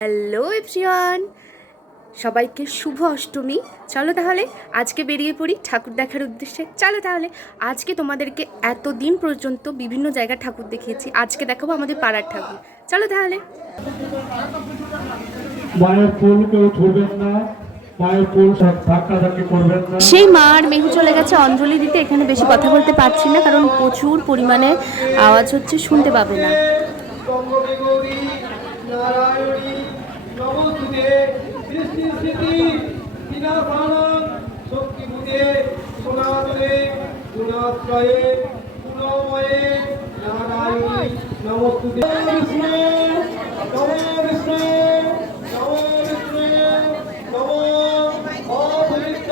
Hello everyone! সবাইকে শুভ অষ্টমী। চলো তাহলে আজকে বেরিয়ে পড়ি ঠাকুর দেখার উদ্দেশ্যে। চলো তাহলে আজকে তোমাদেরকে এত দিন পর্যন্ত বিভিন্ন জায়গার ঠাকুর দেখিয়েছি। আজকে দেখাবো আমাদের পাড়ার ঠাকুর। চলো তাহলে। মায়ের ফুল কেউ ছুড়বেন না মায়ের ফুল সব ধাক্কা ধাক্কি করবেন না। সেই মা আর মেহু চলে গেছে অঞ্জলি দিতে। এখানে বেশি কথা বলতে পারছি না কারণ প্রচুর পরিমাণে আওয়াজ হচ্ছে শুনতে পাবে না। নারায়ণী নমস্তুতে সৃষ্টি স্থিতি বিনাশানং শক্তিভূতে সনাতনে গুণাশ্রয়ে গুণময়ে নারায়ণী নমস্তুতে। বিষ্ণু নমো নমো বিষ্ণু, নমো অপবিত্র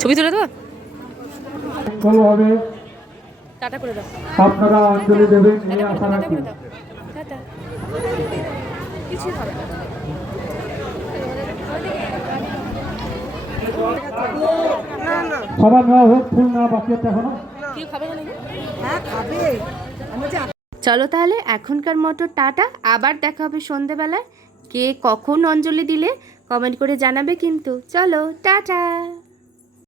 ছবি তুলে দেবো? ভাবে টাটা করে দাও। আপনারা অঞ্জলি দেবেন এই আশা রাখি। টাটা। কিছু হবে সবার নেওয়া হোক ফুল না বাকি আছে এখনও। কি খাবে না চলো তাহলে এখনকার মতো টাটা। আবার দেখা হবে সন্ধেবেলায়। কে কখন অঞ্জলি দিলে কমেন্ট করে জানাবে কিন্তু। চলো টাটা।